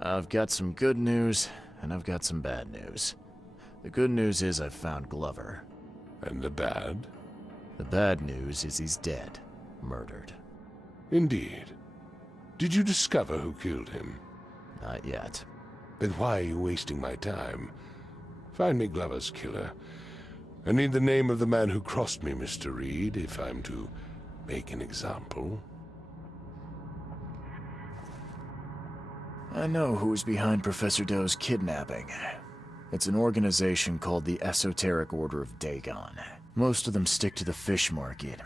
I've got some good news, and I've got some bad news. The good news is I've found Glover. And the bad? The bad news is he's dead. Murdered. Indeed. Did you discover who killed him? Not yet. Then why are you wasting my time? Find me Glover's killer. I need the name of the man who crossed me, Mr. Reed, if I'm to make an example. I know who's behind Professor Doe's kidnapping. It's an organization called the Esoteric Order of Dagon. Most of them stick to the fish market,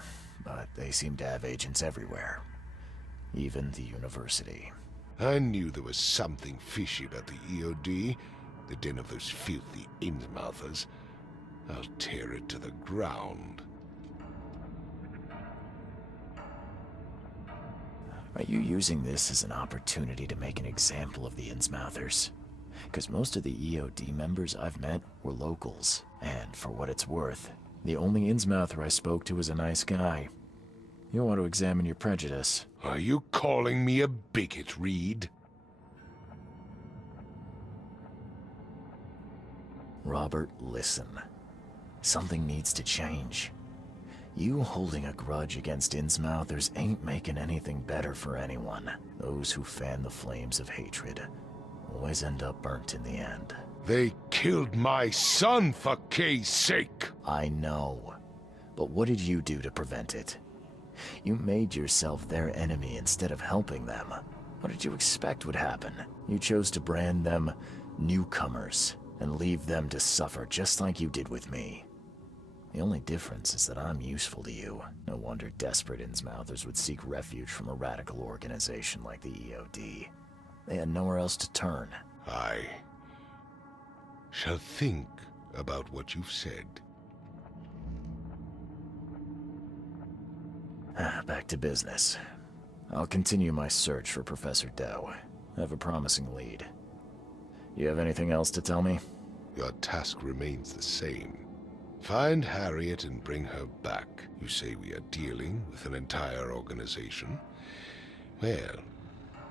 but they seem to have agents everywhere. Even the university. I knew there was something fishy about the EOD, the den of those filthy Innsmouthers. I'll tear it to the ground. Are you using this as an opportunity to make an example of the Innsmouthers? Because most of the EOD members I've met were locals, and for what it's worth, the only Innsmouther I spoke to was a nice guy. You'll want to examine your prejudice. Are you calling me a bigot, Reed? Robert, listen. Something needs to change. You holding a grudge against Innsmouthers ain't making anything better for anyone. Those who fan the flames of hatred always end up burnt in the end. They killed my son, for Kay's sake! I know. But what did you do to prevent it? You made yourself their enemy instead of helping them. What did you expect would happen? You chose to brand them newcomers and leave them to suffer just like you did with me. The only difference is that I'm useful to you. No wonder desperate Innsmouthers would seek refuge from a radical organization like the EOD. They had nowhere else to turn. I shall think about what you've said. Back to business. I'll continue my search for Professor Doe. I have a promising lead. You have anything else to tell me? Your task remains the same. Find Harriet and bring her back. You say we are dealing with an entire organization? Well,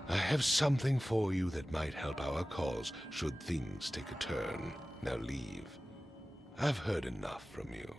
I have something for you that might help our cause should things take a turn. Now leave. I've heard enough from you.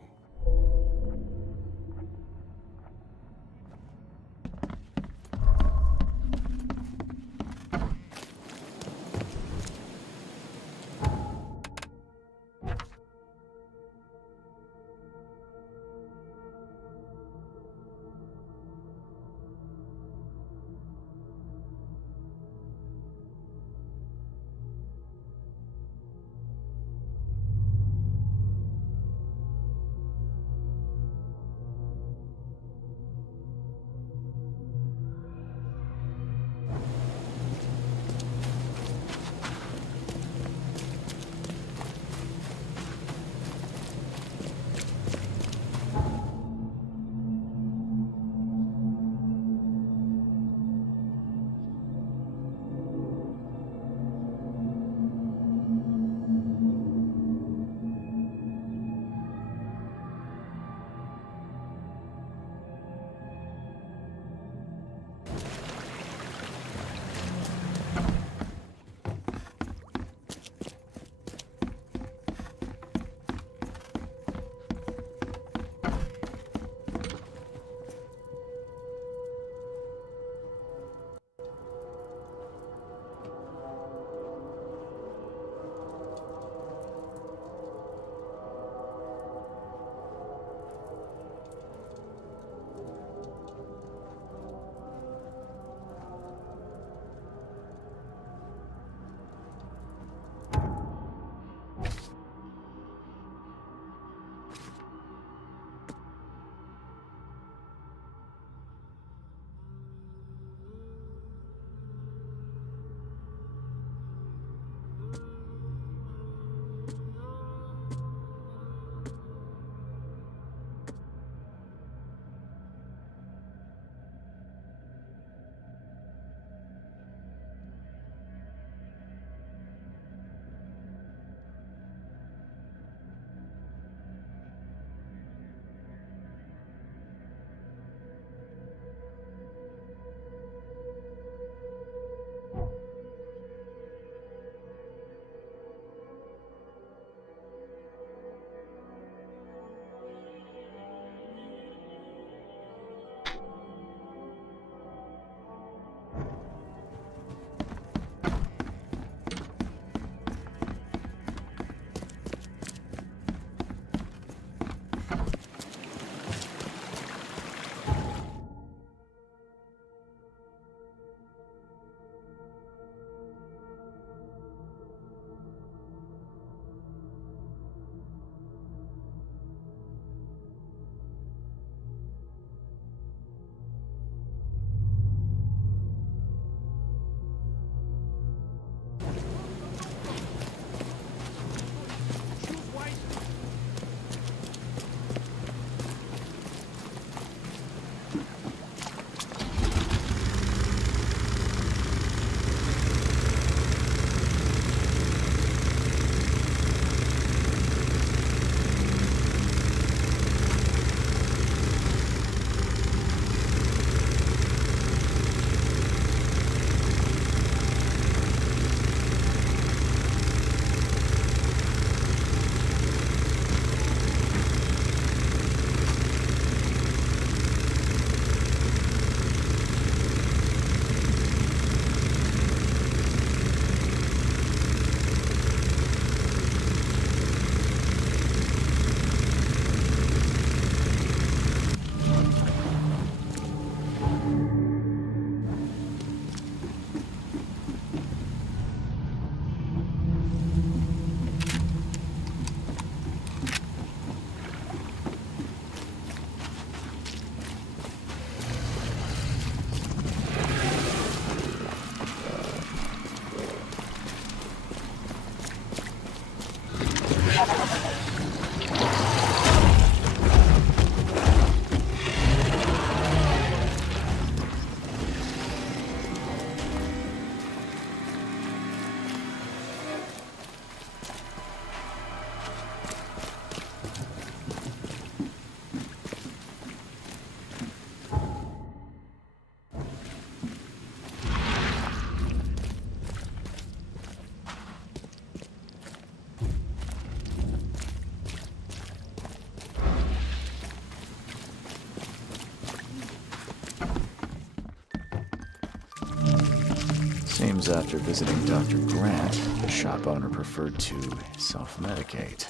Seems after visiting Dr. Grant, the shop owner preferred to self-medicate.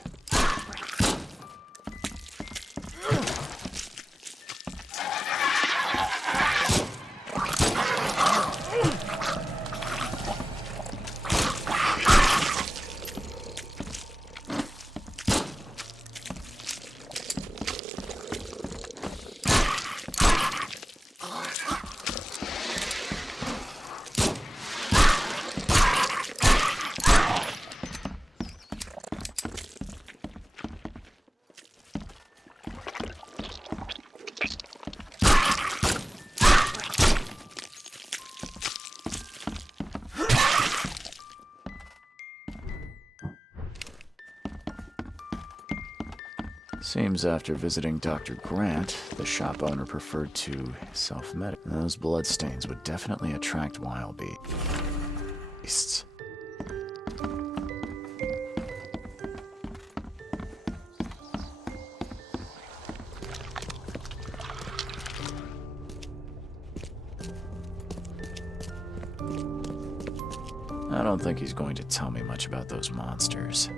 Seems after visiting Dr. Grant, the shop owner preferred to self-medicate. Those bloodstains would definitely attract wild beasts. I don't think he's going to tell me much about those monsters.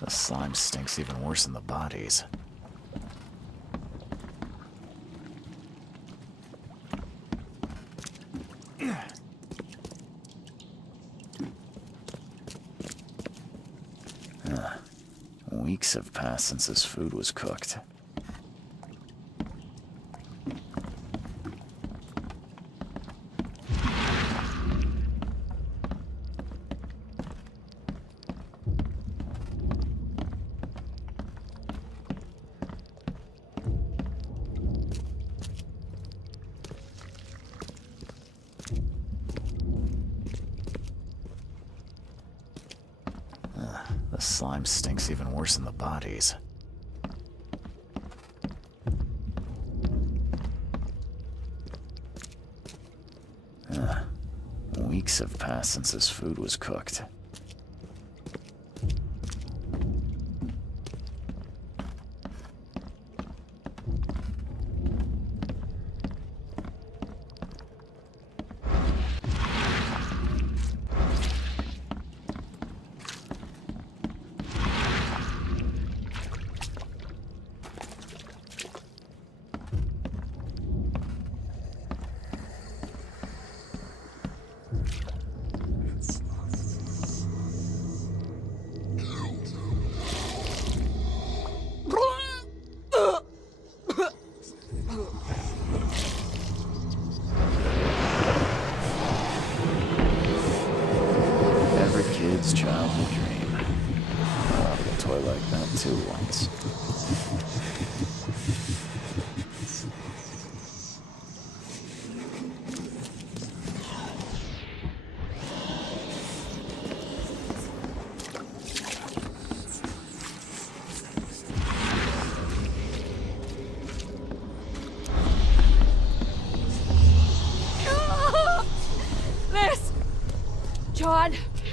The slime stinks even worse than the bodies. Weeks have passed since this food was cooked. The slime stinks even worse than the bodies. Weeks have passed since this food was cooked.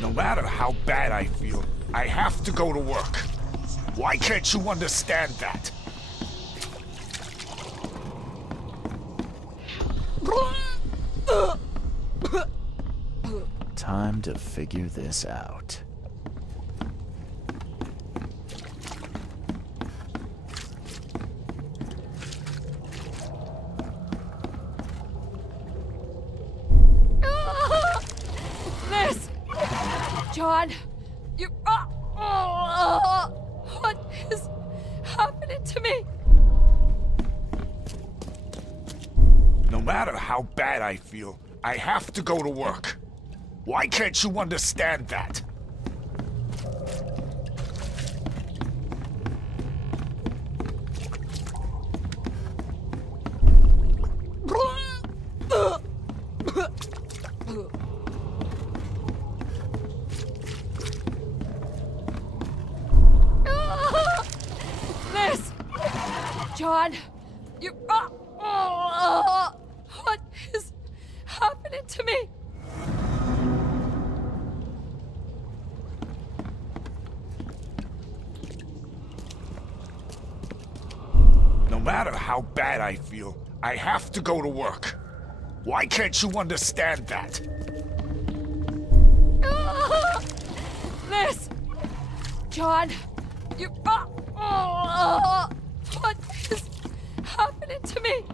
No matter how bad I feel, I have to go to work. Why can't you understand that? Time to figure this out. Liz! John! You... what is happening to me? No matter how bad I feel, I have to go to work. Why can't you understand that? Liz! John! You... what is happening to me? No matter how bad I feel, I have to go to work. Why can't you understand that? Liz! John! You... what is happening to me?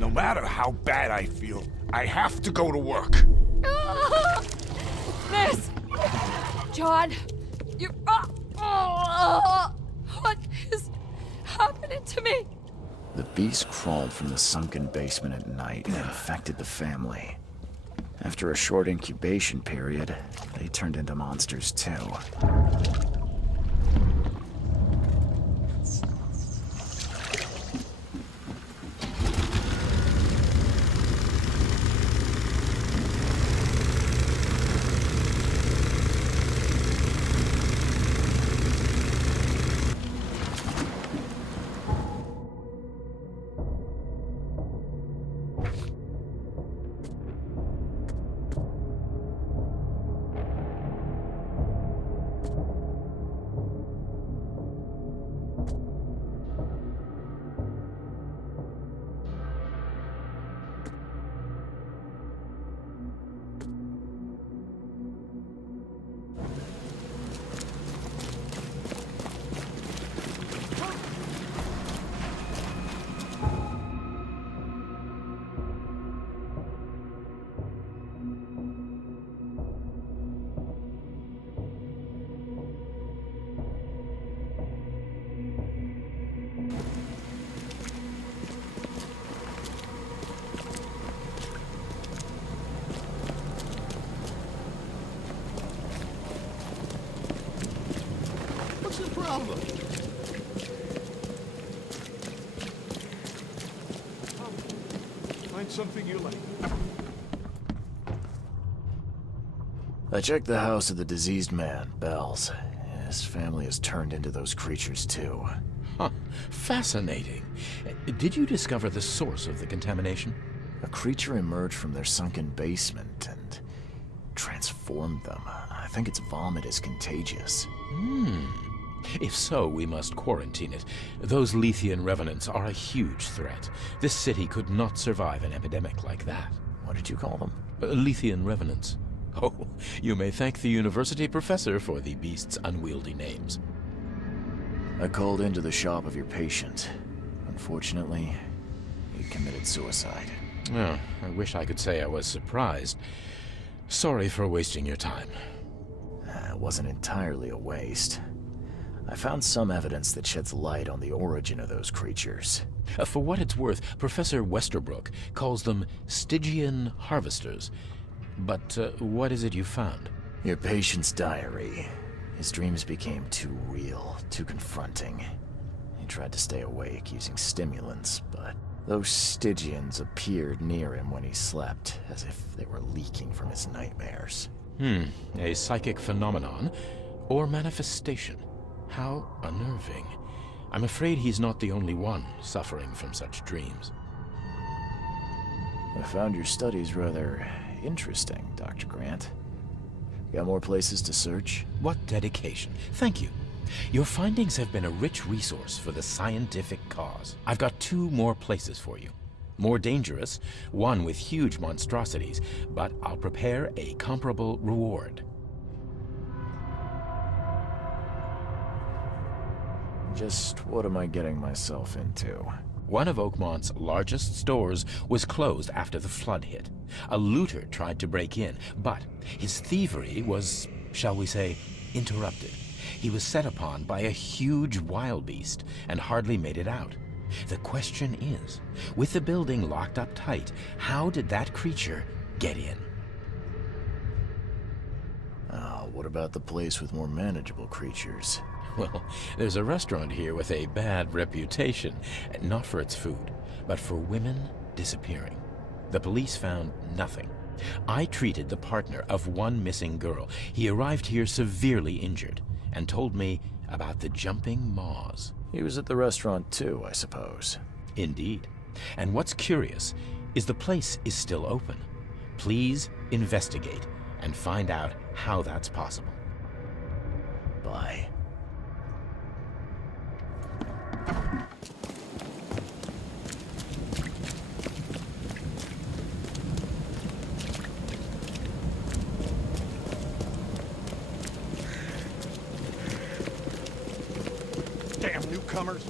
No matter how bad I feel, I have to go to work. Liz! John! You... what is happening to me? The beast crawled from the sunken basement at night and infected the family. After a short incubation period, they turned into monsters too. What's the problem? Find something you like. I checked the house of the diseased man, Bells. His family has turned into those creatures too. Huh. Fascinating. Did you discover the source of the contamination? A creature emerged from their sunken basement and transformed them. I think its vomit is contagious. If so, we must quarantine it. Those Lethian revenants are a huge threat. This city could not survive an epidemic like that. What did you call them? Lethian revenants. Oh, you may thank the university professor for the beast's unwieldy names. I called into the shop of your patient. Unfortunately, he committed suicide. Oh, I wish I could say I was surprised. Sorry for wasting your time. It wasn't entirely a waste. I found some evidence that sheds light on the origin of those creatures. For what it's worth, Professor Westerbrook calls them Stygian harvesters. But what is it you found? Your patient's diary. His dreams became too real, too confronting. He tried to stay awake using stimulants, but those Stygians appeared near him when he slept, as if they were leaking from his nightmares. A psychic phenomenon or manifestation. How unnerving. I'm afraid he's not the only one suffering from such dreams. I found your studies rather interesting, Dr. Grant. Got more places to search? What dedication. Thank you. Your findings have been a rich resource for the scientific cause. I've got 2 more places for you. More dangerous, one with huge monstrosities, but I'll prepare a comparable reward. Just what am I getting myself into? One of Oakmont's largest stores was closed after the flood hit. A looter tried to break in, but his thievery was, shall we say, interrupted. He was set upon by a huge wild beast and hardly made it out. The question is, with the building locked up tight, how did that creature get in? What about the place with more manageable creatures? Well, there's a restaurant here with a bad reputation, not for its food, but for women disappearing. The police found nothing. I treated the partner of one missing girl. He arrived here severely injured and told me about the jumping maws. He was at the restaurant too, I suppose. Indeed. And what's curious is the place is still open. Please investigate and find out how that's possible. Bye. Damn newcomers!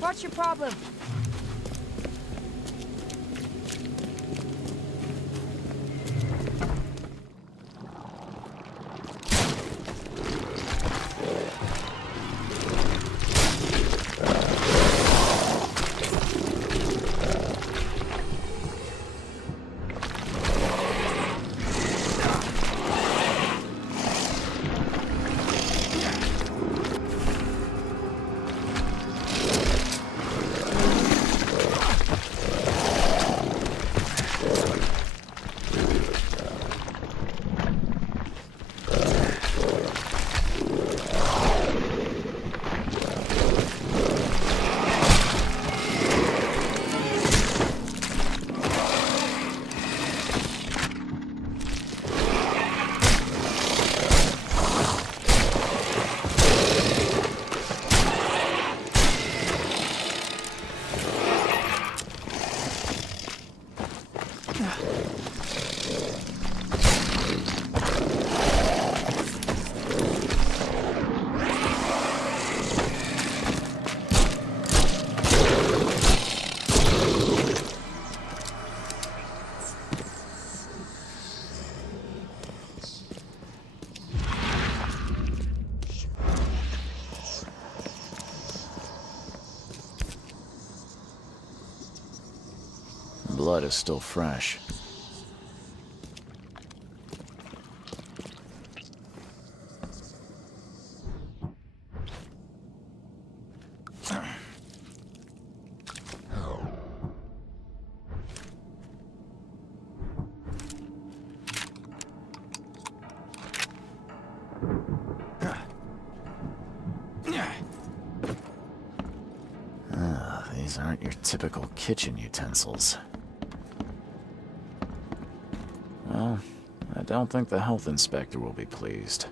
What's your problem? blood is still fresh. These aren't your typical kitchen utensils. Well, I don't think the health inspector will be pleased.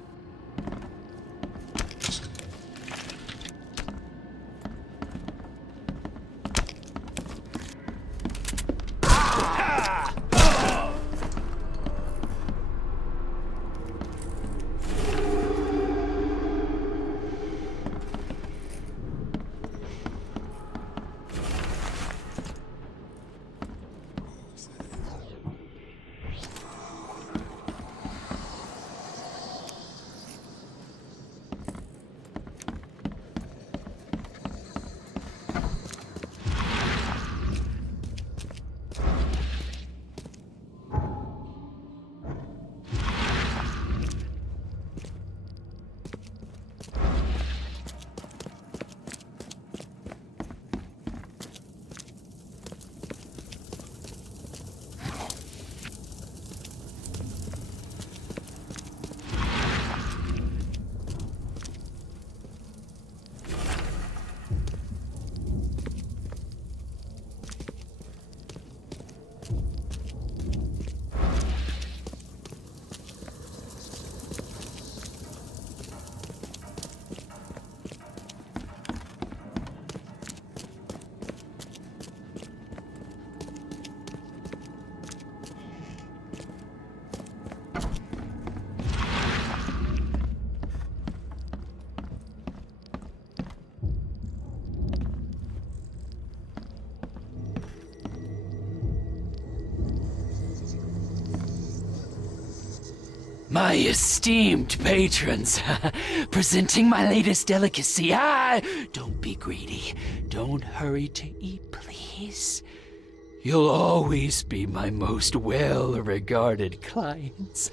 My esteemed patrons, presenting my latest delicacy. Don't be greedy. Don't hurry to eat, please. You'll always be my most well-regarded clients.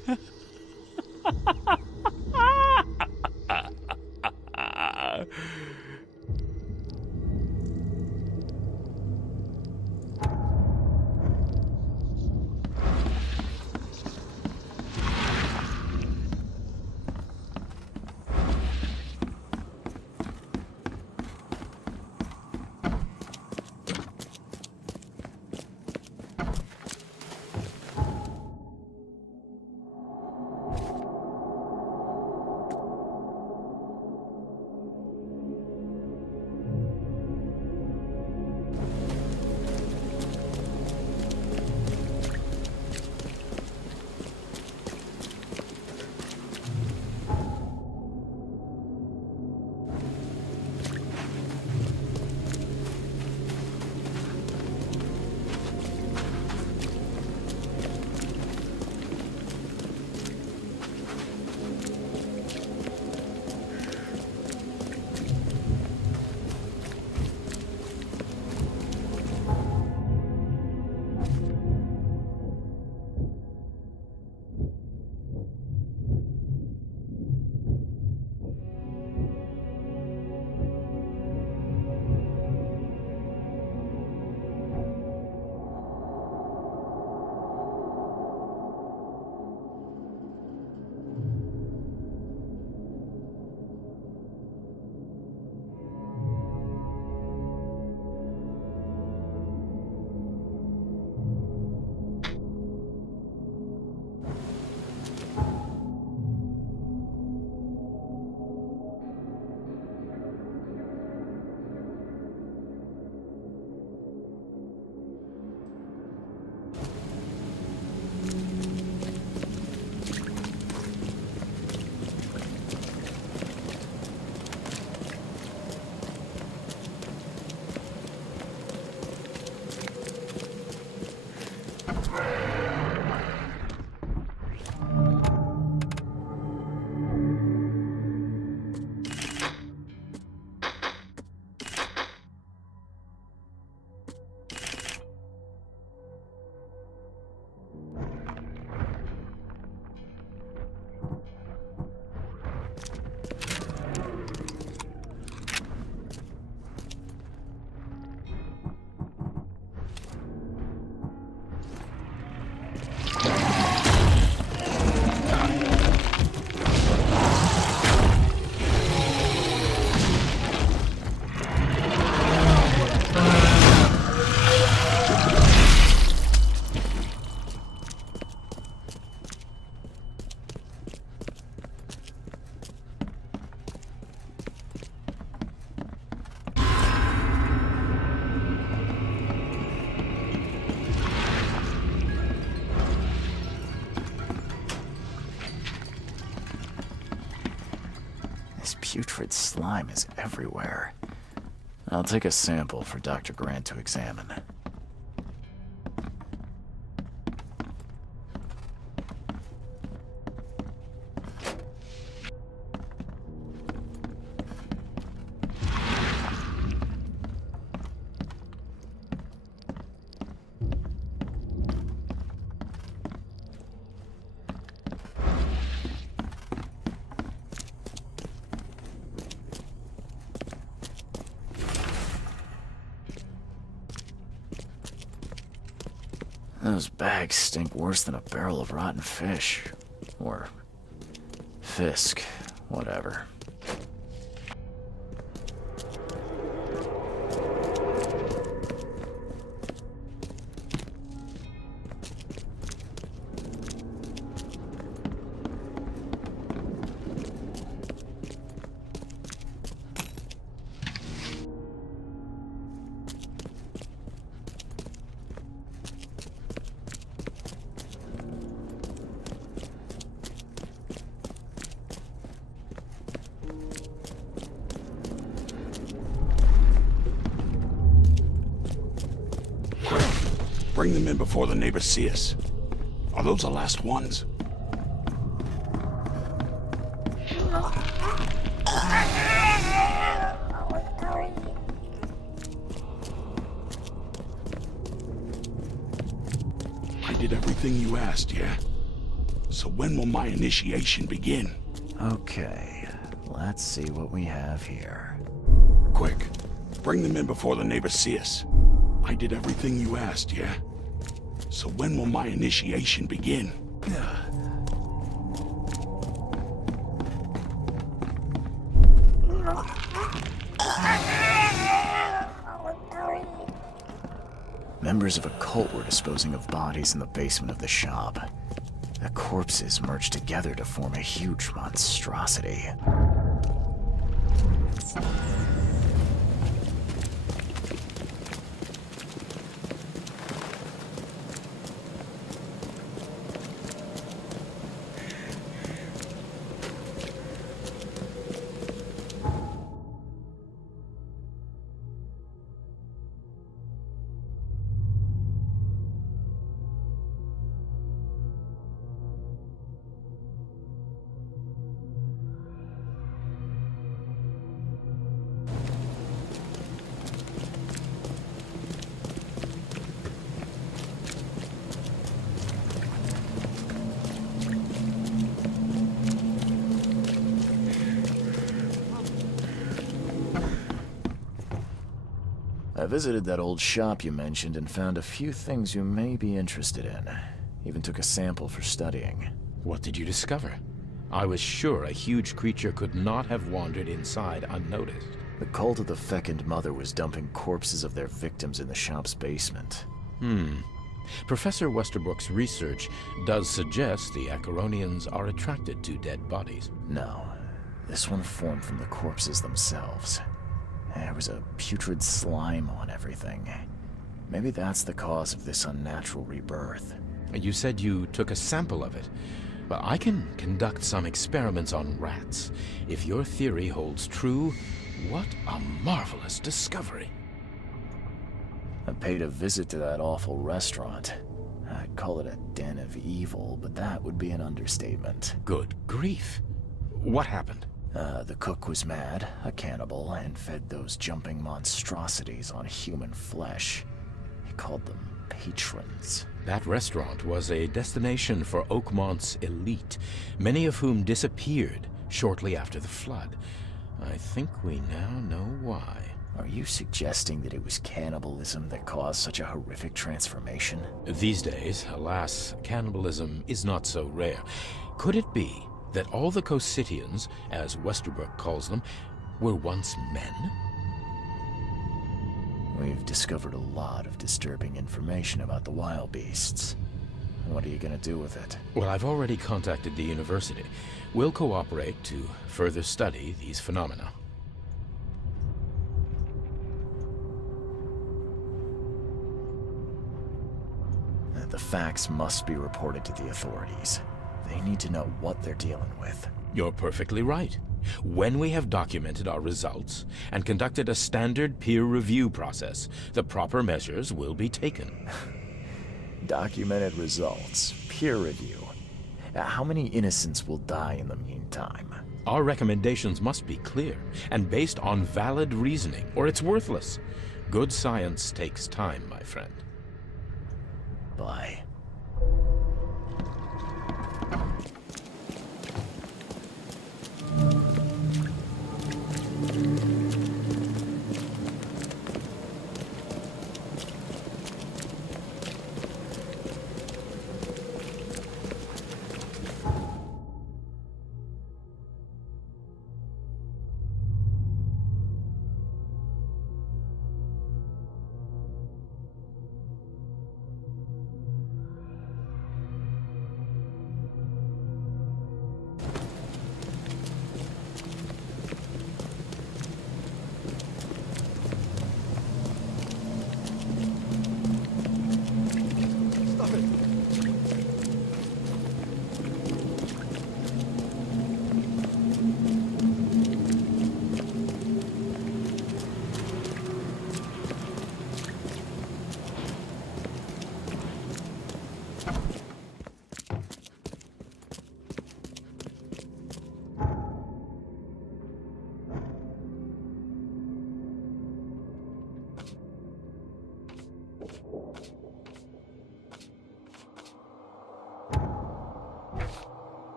This putrid slime is everywhere. I'll take a sample for Dr. Grant to examine. Those bags stink worse than a barrel of rotten fish. Or Fisk, whatever. Bring them in before the neighbors see us. Are those the last ones? I did everything you asked, yeah? So when will my initiation begin? Okay, let's see what we have here. Quick, bring them in before the neighbors see us. I did everything you asked, yeah? So when will my initiation begin? Members of a cult were disposing of bodies in the basement of the shop. The corpses merged together to form a huge monstrosity. I visited that old shop you mentioned and found a few things you may be interested in. Even took a sample for studying. What did you discover? I was sure a huge creature could not have wandered inside unnoticed. The cult of the Fecund Mother was dumping corpses of their victims in the shop's basement. Professor Westerbrook's research does suggest the Acheronians are attracted to dead bodies. No, this one formed from the corpses themselves. There was a putrid slime on everything. Maybe that's the cause of this unnatural rebirth. You said you took a sample of it. Well, I can conduct some experiments on rats. If your theory holds true, what a marvelous discovery. I paid a visit to that awful restaurant. I'd call it a den of evil, but that would be an understatement. Good grief. What happened? The cook was mad, a cannibal, and fed those jumping monstrosities on human flesh. He called them patrons. That restaurant was a destination for Oakmont's elite, many of whom disappeared shortly after the flood. I think we now know why. Are you suggesting that it was cannibalism that caused such a horrific transformation? These days, alas, cannibalism is not so rare. Could it be that all the Cositians, as Westerbrook calls them, were once men? We've discovered a lot of disturbing information about the wild beasts. What are you gonna do with it? Well, I've already contacted the university. We'll cooperate to further study these phenomena. The facts must be reported to the authorities. They need to know what they're dealing with. You're perfectly right. When we have documented our results and conducted a standard peer review process, the proper measures will be taken. Documented results, peer review. How many innocents will die in the meantime? Our recommendations must be clear and based on valid reasoning, or it's worthless. Good science takes time, my friend. Bye.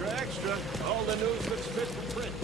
Extra, all the news that's fit for print.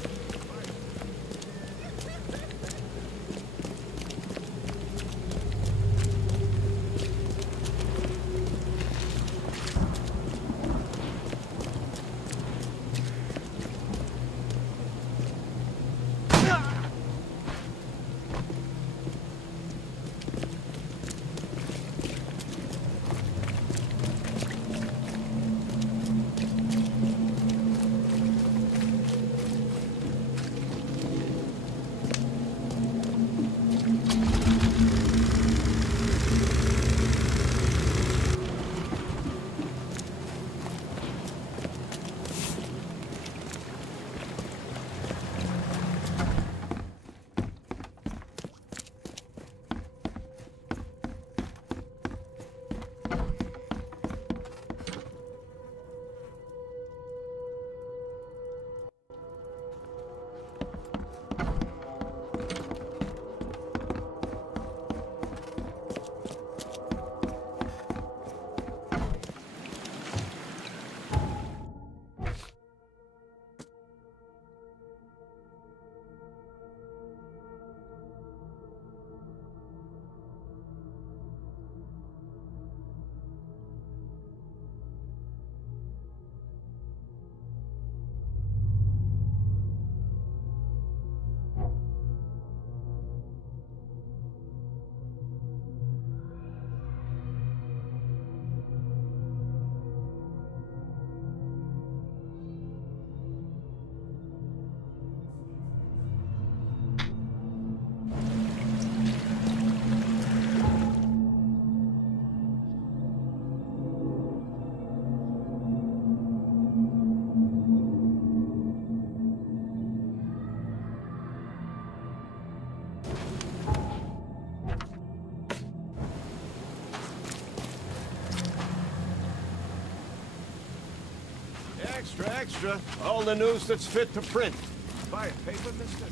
Extra, all the news that's fit to print. Buy a paper, mister?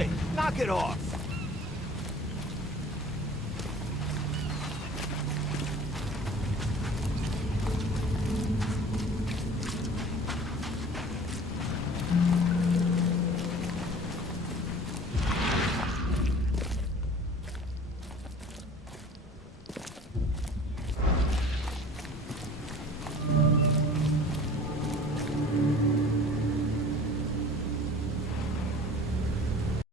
Hey, knock it off.